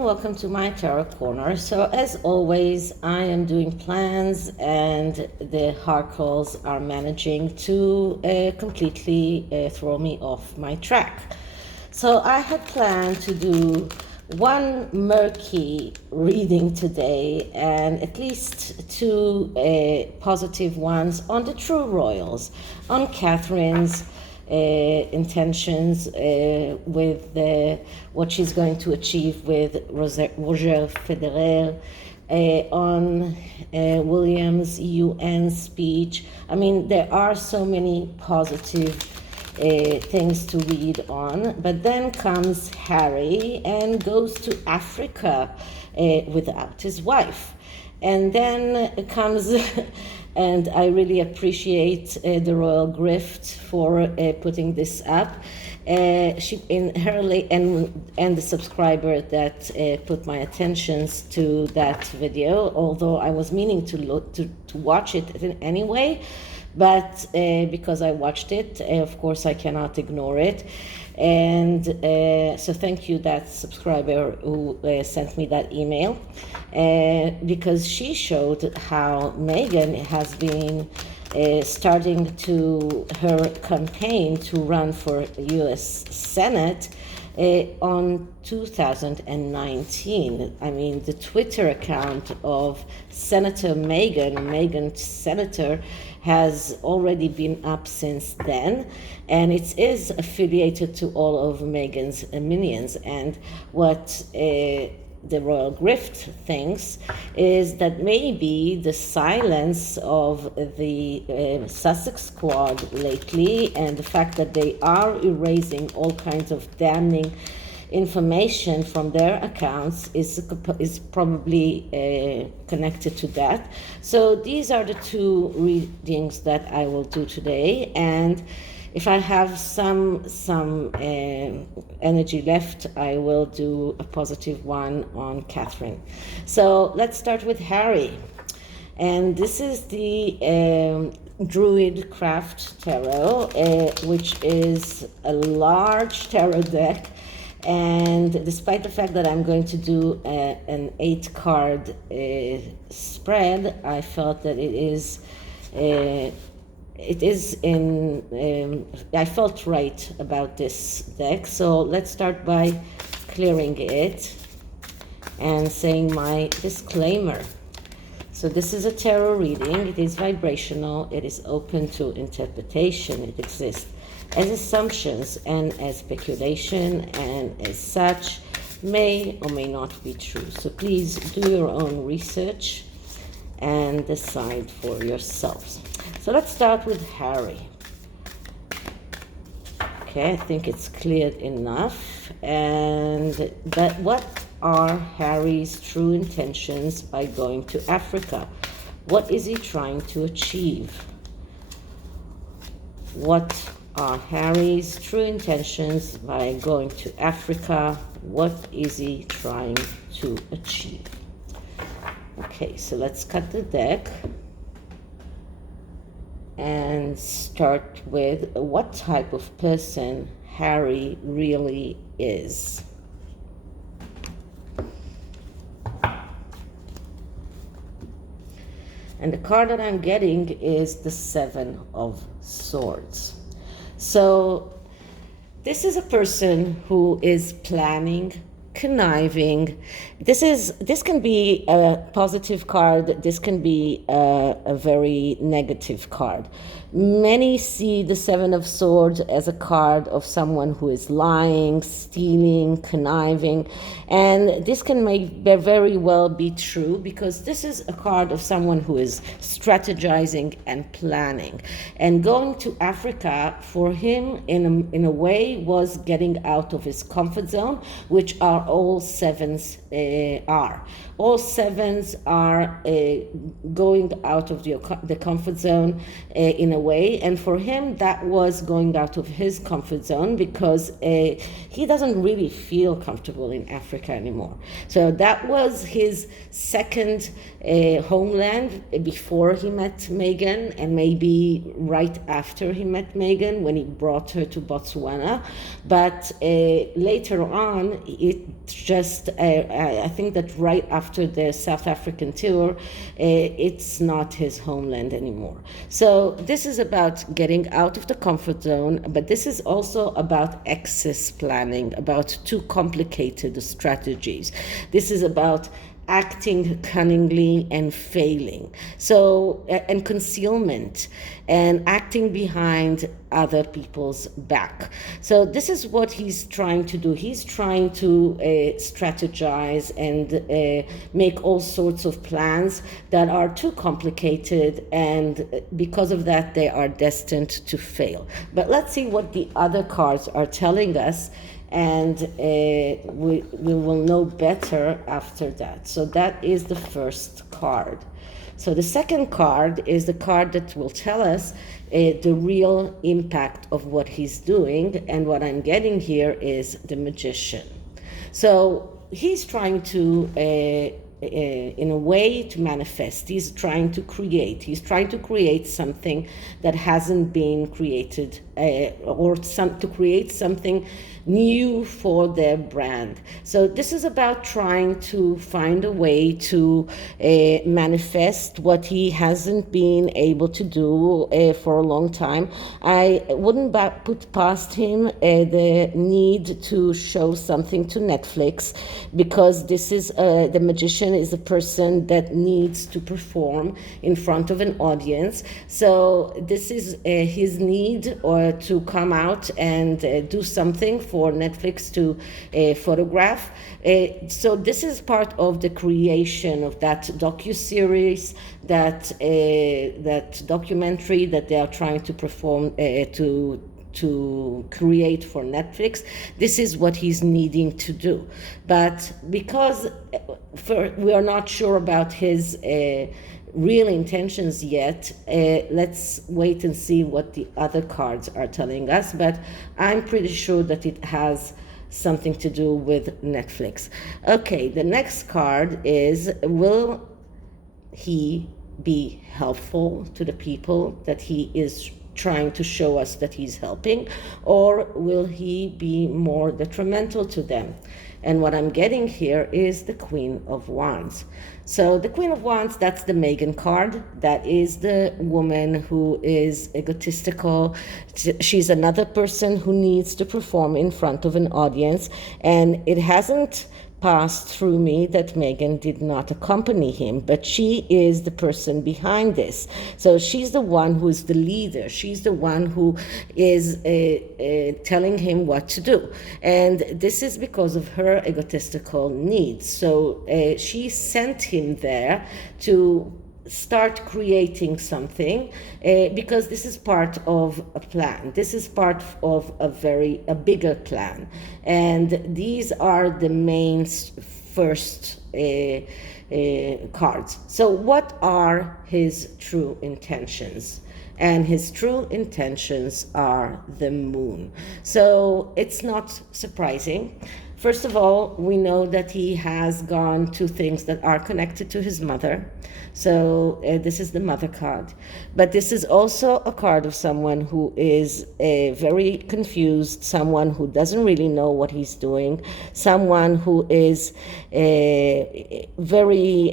and welcome to my Tarot Corner. So as always, I am doing plans and the oracles are managing to completely throw me off my track. So I had planned to do one murky reading today and at least two positive ones on the true royals, on Catherine's intentions with what she's going to achieve with Roger Federer, on William's UN speech. I mean, there are so many positive things to read on, but then comes Harry and goes to Africa without his wife. And then comes, and I really appreciate the Royal Grift for putting this up. She in her and the subscriber that put my attentions to that video. Although I was meaning to watch it anyway, but because I watched it, of course I cannot ignore it. And so thank you, that subscriber who sent me that email, because she showed how Meghan has been starting to her campaign to run for US Senate on 2019. I mean, the Twitter account of Senator Meghan Senator, has already been up since then, and it is affiliated to all of Meghan's minions. And what the Royal Grift thinks is that maybe the silence of the Sussex squad lately and the fact that they are erasing all kinds of damning information from their accounts is probably connected to that. So these are the two readings that I will do today, and if I have some energy left, I will do a positive one on Catherine. So let's start with Harry, and this is the Druid Craft Tarot, which is a large tarot deck. And despite the fact that I'm going to do an 8-card spread, I felt that I felt right about this deck. So let's start by clearing it and saying my disclaimer. So this is a tarot reading. It is vibrational. It is open to interpretation. It exists as assumptions and as speculation, and as such may or may not be true. So please do your own research and decide for yourselves. So let's start with Harry. Okay, I think it's cleared enough. But what are Harry's true intentions by going to Africa? What is he trying to achieve? What are Harry's true intentions by going to Africa? What is he trying to achieve? Okay, so let's cut the deck and start with what type of person Harry really is. And the card that I'm getting is the 7 of Swords. So this is a person who is planning, conniving. This can be a positive card. This can be a very negative card. Many see the 7 of Swords as a card of someone who is lying, stealing, conniving, and this can very well be true, because this is a card of someone who is strategizing and planning. And going to Africa for him in a way was getting out of his comfort zone, which are all 7s are. All 7s are going out of the comfort zone in a way, and for him that was going out of his comfort zone, because he doesn't really feel comfortable in Africa anymore. So that was his second homeland before he met Meghan, and maybe right after he met Meghan when he brought her to Botswana. But later on, it just I think that right after the South African tour, it's not his homeland anymore. So this is about getting out of the comfort zone, but this is also about excess planning, about too complicated strategies. This is about acting cunningly and failing. So, and concealment and acting behind other people's back. So this is what he's trying to do. He's trying to strategize and make all sorts of plans that are too complicated, and because of that they are destined to fail. But let's see what the other cards are telling us, and we will know better after that. So that is the first card. So the second card is the card that will tell us the real impact of what he's doing, and what I'm getting here is the Magician. So he's trying to in a way to manifest. He's trying to create something that hasn't been created, or to create something new for their brand. So this is about trying to find a way to manifest what he hasn't been able to do for a long time. I wouldn't put past him the need to show something to Netflix, because this is the Magician is a person that needs to perform in front of an audience. So this is his need, or to come out and do something for Netflix to photograph. So this is part of the creation of that docuseries, that documentary that they are trying to perform, to create for Netflix. This is what he's needing to do. But because we are not sure about his real intentions yet, let's wait and see what the other cards are telling us. But I'm pretty sure that it has something to do with Netflix. Okay, the next card is, will he be helpful to the people that he is trying to show us that he's helping, or will he be more detrimental to them? And what I'm getting here is the Queen of Wands. So the Queen of Wands, that's the Meghan card. That is the woman who is egotistical. She's another person who needs to perform in front of an audience, and it hasn't passed through me that Meghan did not accompany him, but she is the person behind this. So she's the one who is the leader. She's the one who is telling him what to do. And this is because of her egotistical needs. So she sent him there to start creating something, because this is part of a plan. This is part of a bigger plan, and these are the main first cards. So what are his true intentions? And his true intentions are the Moon. So it's not surprising. First of all, we know that he has gone to things that are connected to his mother. So this is the Mother card. But this is also a card of someone who is very confused, someone who doesn't really know what he's doing, someone who is very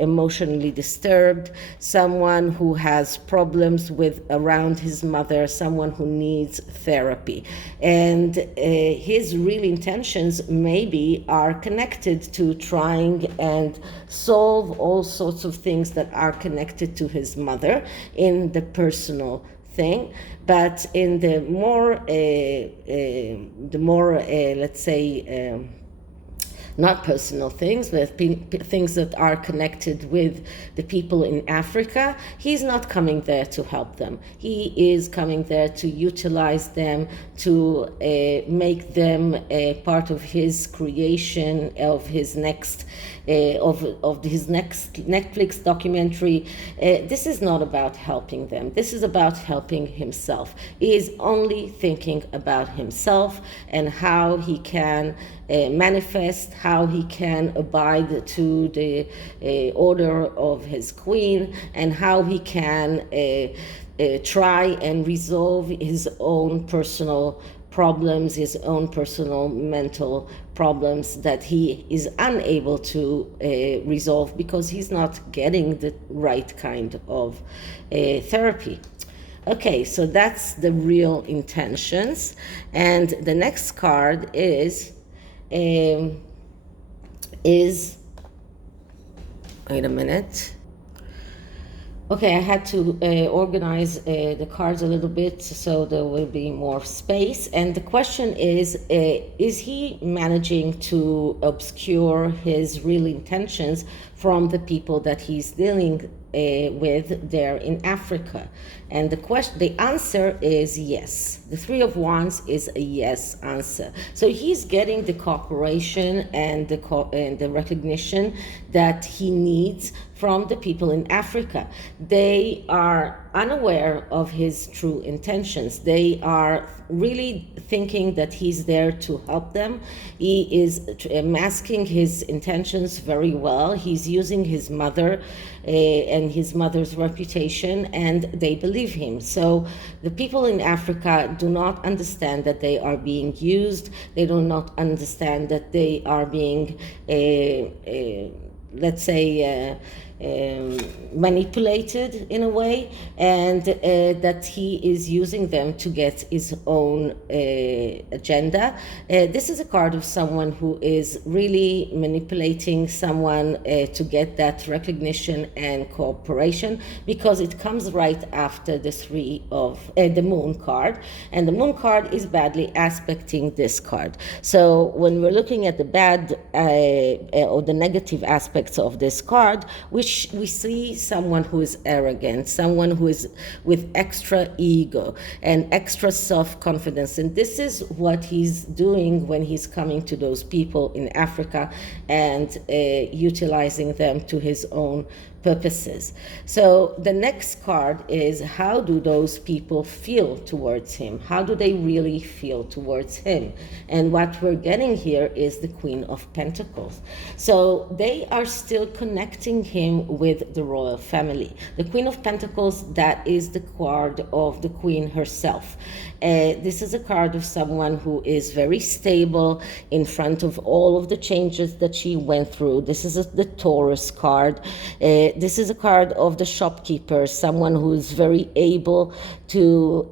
emotionally disturbed, someone who has problems around his mother, someone who needs therapy. And his real intentions maybe are connected to trying and solve all sorts of things that are connected to his mother in the personal thing. But in the more let's say not personal things, but things that are connected with the people in Africa, he's not coming there to help them. He is coming there to utilize them, to make them a part of his creation, of his next of his next Netflix documentary. This is not about helping them. This is about helping himself. He is only thinking about himself and how he can manifest, how he can abide to the order of his queen, and how he can try and resolve his own personal problems, his own personal mental problems that he is unable to resolve because he's not getting the right kind of therapy. Okay, so that's the real intentions. And the next card is wait a minute. Okay, I had to organize the cards a little bit so there will be more space. And the question is he managing to obscure his real intentions from the people that he's dealing with there in Africa? And the answer is yes. The Three of Wands is a yes answer. So he's getting the cooperation and the recognition that he needs from the people in Africa. They are unaware of his true intentions. They are really thinking that he's there to help them. He is masking his intentions very well. He's using his mother and his mother's reputation, and they believe him. So the people in Africa do not understand that they are being used. They do not understand that they are being, let's say, manipulated in a way, and that he is using them to get his own agenda. This is a card of someone who is really manipulating someone to get that recognition and cooperation, because it comes right after the Three of the Moon card, and the Moon card is badly aspecting this card. So when we're looking at the bad or the negative aspects of this card, we see someone who is arrogant, someone who is with extra ego and extra self-confidence. And this is what he's doing when he's coming to those people in Africa and utilizing them to his own purposes. So the next card is, how do those people feel towards him? How do they really feel towards him? And what we're getting here is the Queen of Pentacles. So they are still connecting him with the royal family. The Queen of Pentacles, that is the card of the Queen herself. This is a card of someone who is very stable in front of all of the changes that she went through. This is the Taurus card. This is a card of the shopkeeper, someone who is very able to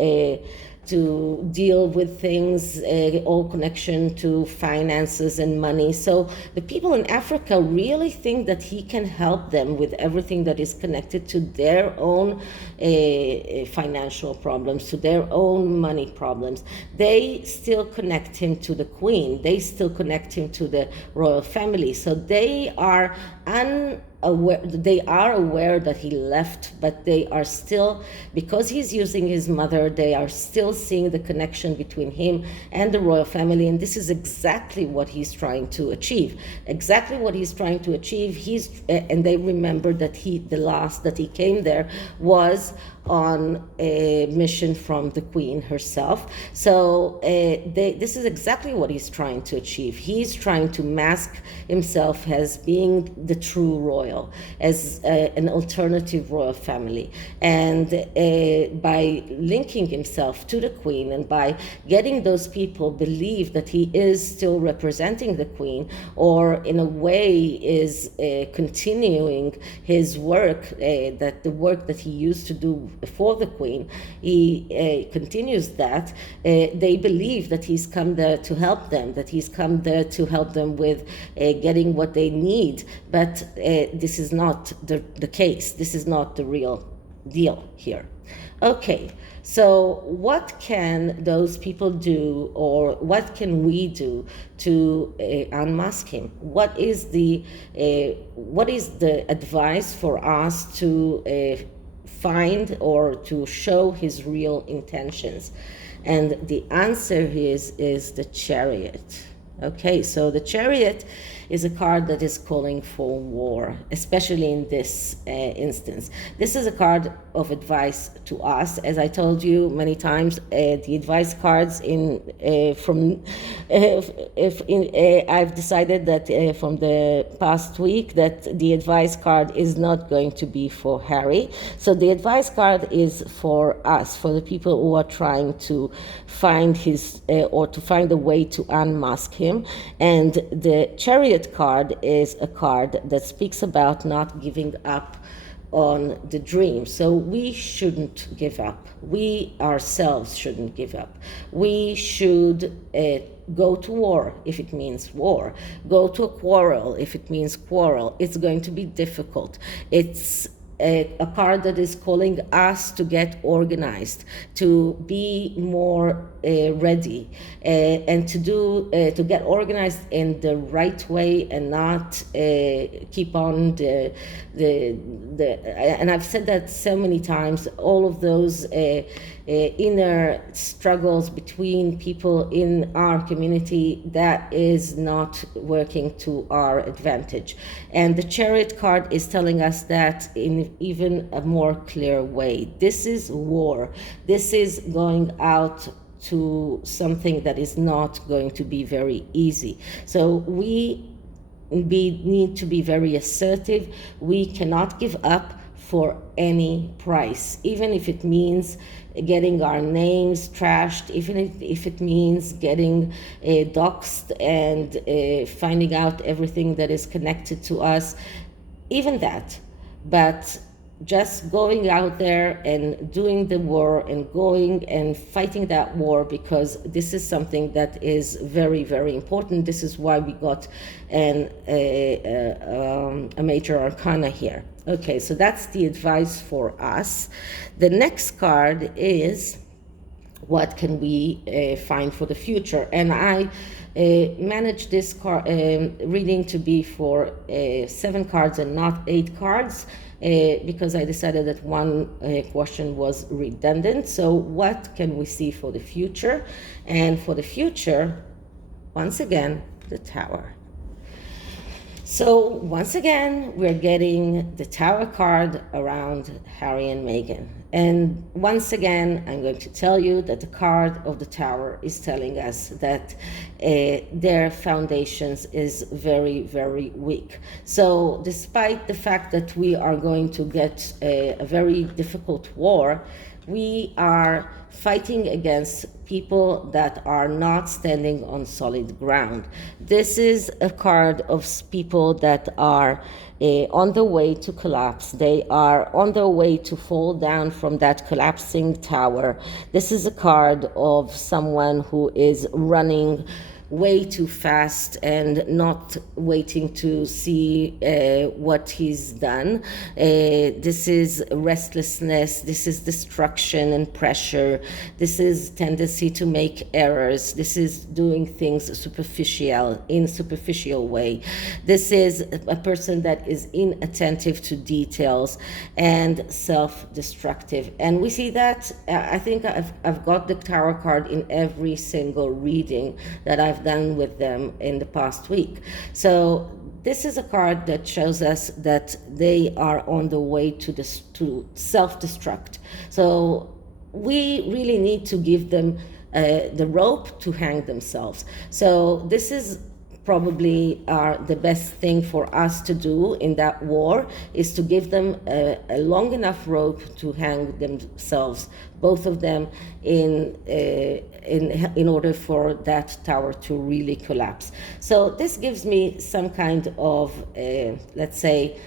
deal with things, all connection to finances and money. So the people in Africa really think that he can help them with everything that is connected to their own financial problems, to their own money problems. They still connect him to the Queen. They still connect him to the royal family. So they are aware that he left, but they are still, because he's using his mother, they are still seeing the connection between him and the royal family. And this is exactly what he's trying to achieve. Exactly what he's trying to achieve. And they remember that the last that he came there was on a mission from the Queen herself. So this is exactly what he's trying to achieve. He's trying to mask himself as being the true royal, as an alternative royal family. And by linking himself to the Queen and by getting those people believe that he is still representing the Queen, or in a way is continuing his work, that the work that he used to do for the Queen, he continues that. They believe that he's come there to help them, that he's come there to help them with getting what they need. But this is not the case. This is not the real deal here. Okay, so what can those people do, or what can we do to unmask him? What is the advice for us to find or to show his real intentions? And the answer is the Chariot. Okay, so the Chariot is a card that is calling for war, especially in this instance. This is a card of advice to us. As I told you many times, the advice cards from I've decided that from the past week that the advice card is not going to be for Harry. So the advice card is for us, for the people who are trying to find his or to find a way to unmask him. And the Chariot card is a card that speaks about not giving up on the dream. So we shouldn't give up. We ourselves shouldn't give up. We should go to war if it means war. Go to a quarrel if it means quarrel. It's going to be difficult. It's a card that is calling us to get organized, to be more ready, and to get organized in the right way and not keep on and I've said that so many times, all of those inner struggles between people in our community, that is not working to our advantage. And the Chariot card is telling us that in even a more clear way. This is war. This is going out to something that is not going to be very easy. So we need to be very assertive. We cannot give up for any price, even if it means getting our names trashed, even if it means getting doxxed and finding out everything that is connected to us, even that. But just going out there and doing the war and going and fighting that war, because this is something that is very, very important. This is why we got a major arcana here. Okay, so that's the advice for us. The next card is what can we find for the future, and I managed this reading to be for 7 cards and not 8 cards. Because I decided that one question was redundant. So what can we see for the future? And for the future, once again, the Tower. So once again, we're getting the Tower card around Harry and Meghan. And once again, I'm going to tell you that the card of the Tower is telling us that their foundations is very, very weak. So despite the fact that we are going to get a very difficult war, we are fighting against people that are not standing on solid ground. This is a card of people that are on the way to collapse. They are on their way to fall down from that collapsing tower. This is a card of someone who is running way too fast and not waiting to see what he's done. This is restlessness, this is destruction and pressure, this is tendency to make errors, this is doing things in superficial way. This is a person that is inattentive to details and self-destructive. And we see that, I think I've got the Tower card in every single reading that I've done with them in the past week. So this is a card that shows us that they are on the way to self-destruct. So we really need to give them the rope to hang themselves. So this is probably the best thing for us to do in that war, is to give them a long enough rope to hang themselves, both of them, in order for that tower to really collapse. So this gives me some kind of, let's say,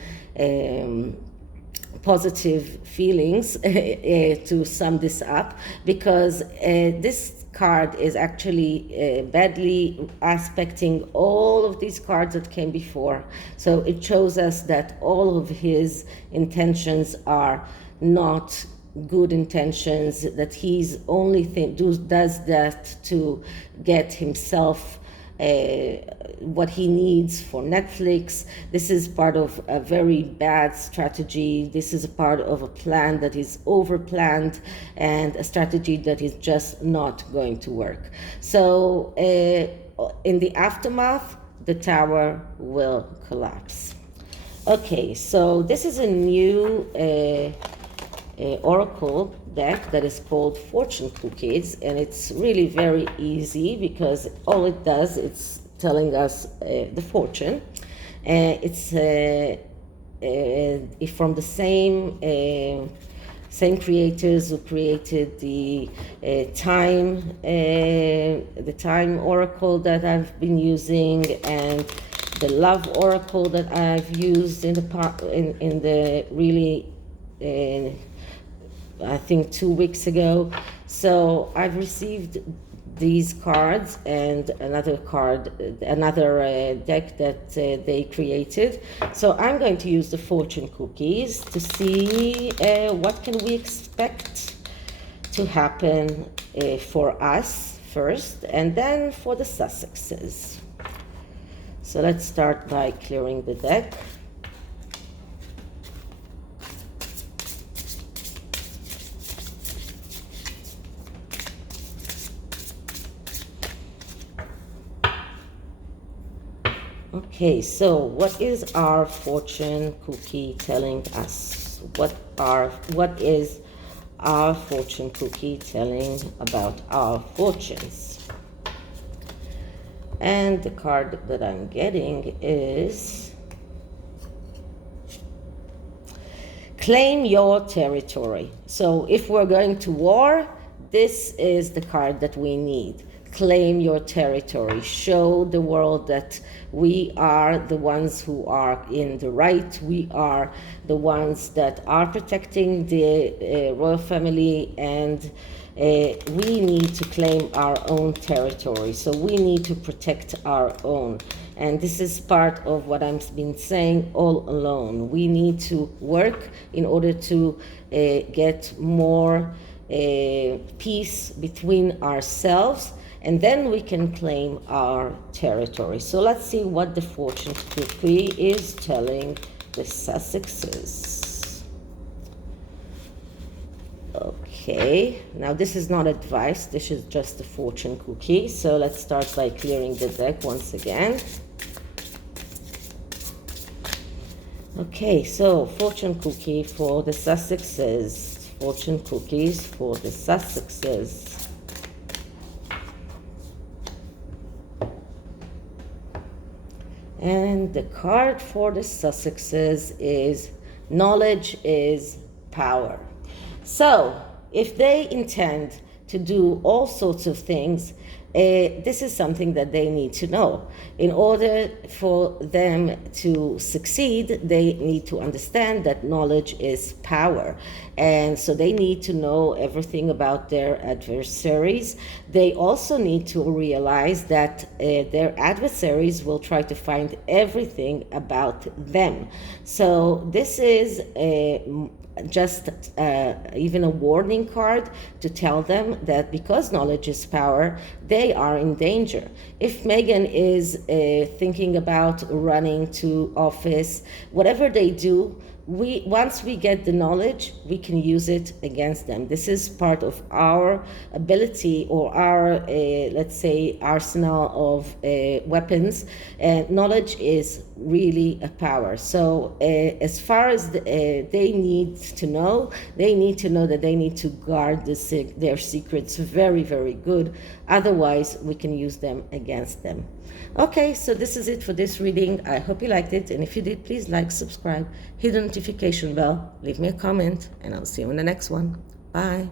positive feelings to sum this up, because this card is actually badly aspecting all of these cards that came before. So it shows us that all of his intentions are not good intentions, that he's only does that to get himself what he needs for Netflix. This is part of a very bad strategy. This is a part of a plan that is over-planned and a strategy that is just not going to work. So in the aftermath, the tower will collapse. Okay, so this is a new oracle deck that is called Fortune Cookies, and it's really very easy because all it does, it's telling us the fortune. It's from the same creators who created the time oracle that I've been using, and the love oracle that I've used in the really I think 2 weeks ago. So I've received these cards and another deck that they created. So I'm going to use the fortune cookies to see what can we expect to happen for us first, and then for the Sussexes. So let's start by clearing the deck. Okay, so what is our fortune cookie telling us? What is our fortune cookie telling about our fortunes? And the card that I'm getting is claim your territory. So if we're going to war, this is the card that we need. Claim your territory. Show the world that we are the ones who are in the right. We are the ones that are protecting the royal family, and we need to claim our own territory. So we need to protect our own. And this is part of what I've been saying all along. We need to work in order to get more peace between ourselves, and then we can claim our territory. So let's see what the fortune cookie is telling the Sussexes. Okay, now this is not advice, this is just the fortune cookie. So let's start by clearing the deck once again. Okay, so fortune cookie for the Sussexes. Fortune cookies for the Sussexes. And the card for the Sussexes is knowledge is power. So if they intend to do all sorts of things, this is something that they need to know. In order for them to succeed, they need to understand that knowledge is power. And so they need to know everything about their adversaries. They also need to realize that their adversaries will try to find everything about them. So this is just even a warning card to tell them that because knowledge is power, they are in danger. If Meghan is thinking about running to office, whatever they do, once we get the knowledge, we can use it against them. This is part of our ability, or our, let's say, arsenal of weapons. Knowledge is really a power. So as far as they need to know that they need to guard their secrets very, very good. Otherwise, we can use them against them. Okay, so this is it for this reading. I hope you liked it, and if you did, please like, subscribe, hit the notification bell, leave me a comment, and I'll see you in the next one. Bye.